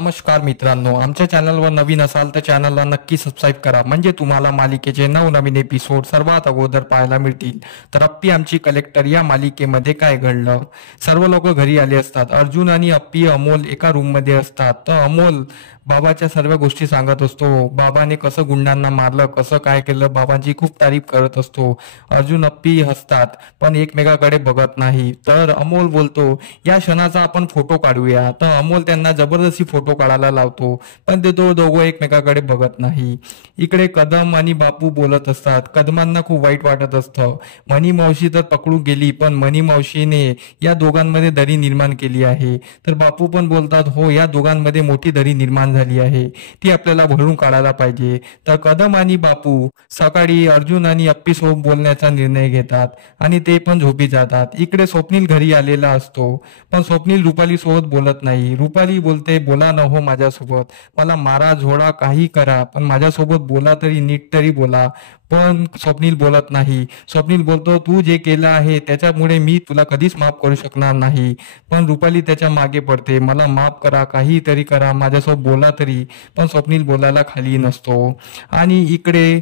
नमस्कार मित्रांनो, आमच्या चॅनलवर नवीन असाल तर चॅनलला नक्की सबस्क्राईब करा, म्हणजे तुम्हाला मालिकेचे नवनवीन एपिसोड सर्वात अगोदर पाहायला मिळतील। तर अप्पी आमची कलेक्टर या मालिकेमध्ये काय घडलं। सर्व लोक घरी आले असतात। अर्जुन आणि अप्पी अमोल एका रूम मध्ये असतात। तर अमोल बाबाच्या सर्व गोष्टी सांगत असतो। बाबाने कसं गुंडांना मारलं, कसं काय केलं, बाबांची खूप तारीफ करत असतो। अर्जुन अप्पी हसतात पण एकमेकाकडे बघत नाही। तर अमोल बोलतो, या क्षणाचा आपण फोटो काढूया। तर अमोल त्यांना जबरदस्ती फोटो काढायला लावतो, पण ते दोघं एकमेकाकडे बघत नाही। इकडे कदम आणि बापू बोलत असतात। कदमांना खूप वाईट वाटत असतं। मनी मावशी तर पकडू गेली, पण मनी मावशीने या दोघांमध्ये दरी निर्माण केली आहे। तर बापू पण बोलतात, हो, या दोघांमध्ये मोठी दरी निर्माण झाली आहे, ती आपल्याला भरून काढायला पाहिजे। तर कदम आणि बापू सकाळी अर्जुन आणि अप्पी सोबत बोलण्याचा निर्णय घेतात आणि ते पण झोपी जातात। इकडे स्वप्नील घरी आलेला असतो, पण स्वप्नील रुपाली सोबत बोलत नाही। रुपाली बोलते, बोला न हो माझ्यासोबत, मला मारा झोडा काही करा, पण माझ्यासोबत बोला तरी, नीट तरी बोला। पण स्वप्नील बोलत नाही। स्वप्नील बोलतो, तू जे केलं आहे त्याच्यामुळे मी तुला कधीच माफ करू शकणार नाही। पण रुपाली त्याच्या मागे पडते, मला माफ करा, काही तरी करा, माझ्यासोबत बोला तरी। पण स्वप्नील बोलायला खाली नसतो। आणि इकडे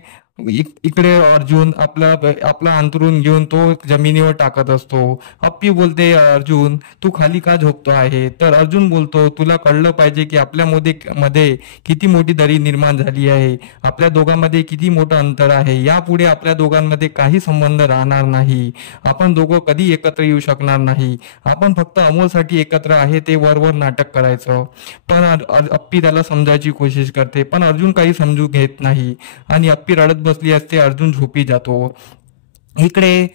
अर्जुन आपला अंथरूण घेऊन तो जमिनीवर टाकत असतो। अप्पी बोलते, अर्जुन तू खाली का झोपतो आहे। तर अर्जुन बोलतो, तुला कळलं पाहिजे की मध्ये किती मोठी दरी निर्माण झाली आहे, आपल्या दोघांमध्ये किती मोठं अंतर आहे। यापुढे आपल्या दोघांमध्ये काही संबंध राहणार नाही, आपण दोघं कधी एकत्र येऊ शकणार नाही। आपण फक्त अमोलसाठी एकत्र आहे ते वरवर नाटक करायचं। पण अप्पी त्याला समजायची कोशिश करते, पण अर्जुन काही समजू घेत नाही आणि अप्पी रडत बसली असते। अर्जुन झोपी जातो। इकडे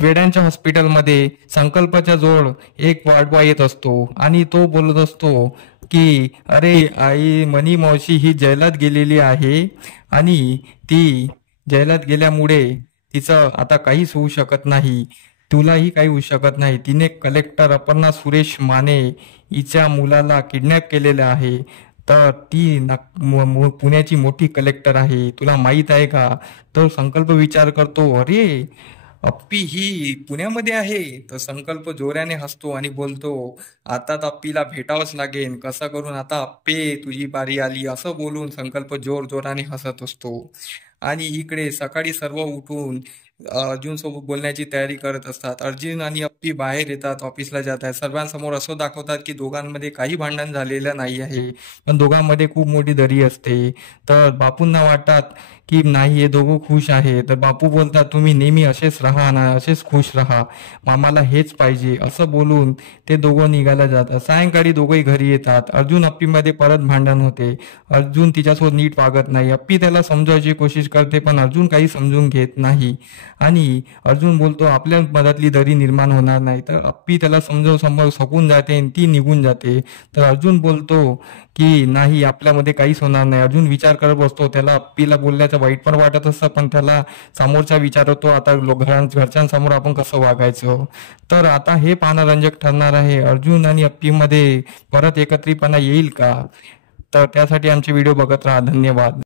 वेड्यांच्या हॉस्पिटलमध्ये संकल्पाच्या जोड एक वाढवा येत असतो आणि तो बोलत असतो की, अरे आई, मनी मावशी ही जैलात गेलेली आहे आणि ती जैलात गेल्यामुळे तिचं आता काहीच होऊ शकत नाही, तुलाही काही होऊ शकत नाही। तिने कलेक्टर अपर्णा सुरेश माने हिच्या मुलाला किडनॅप केलेलं आहे। तर ती पुण्याची मोठी कलेक्टर आहे, तुला माहित आहे का। तो संकल्प विचार करतो, अरे अप्पी ही पुण्यामध्ये आहे। तर संकल्प जोराने हसतो आणि बोलतो, आता तर अप्पीला भेटावंच लागेल, कसं करून आता अप्पे तुझी बारी आली, असं बोलून संकल्प जोराने हसत असतो। आणि इकडे सकाळी सर्व उठून अर्जुन सोबत बोलण्याची तयारी करत असतात। अर्जुन आणि अप्पी बाहेर येतात, ऑफिसला जात आहेत। सर्वांसमोर असं दाखवतात की दोघांमध्ये काही भांडण झालेलं नाही आहे, पण दोघांमध्ये खूप मोठी दरी असते। तर बापूंना वाटतात की नाही, हे दोघं खुश आहे। तर बापू बोलतात, तुम्ही नेहमी असेच राहा ना, असेच खुश राहा, मामाला हेच पाहिजे, असं बोलून ते दोघं निघायला जातात। सायंकाळी दोघंही घरी येतात। अर्जुन अप्पीमध्ये परत भांडण होते। अर्जुन तिच्यासोबत नीट वागत नाही। अप्पी त्याला समजायची कोशिश करते, पण अर्जुन काही समजून घेत नाही आणि अर्जुन बोलतो, आपल्या मधातली दरी निर्माण होणार नाही। तर अप्पी त्याला समजावून सकून जाते आणि ती निघून जाते। तर अर्जुन बोलतो की नाही, आपल्यामध्ये काहीच होणार नाही। अर्जुन विचार करत बसतो, त्याला अप्पीला बोलण्याचं वाईट पण वाटत असतं, पण त्याला समोरचा विचार होतो, आता घरच्यांसमोर आपण कसं वागायचं। तर आता हे पाहणं रंजक ठरणार आहे, अर्जुन आणि अप्पीमध्ये परत एकत्रितपणा येईल का। तर त्यासाठी आमचे व्हिडिओ बघत राहा। धन्यवाद।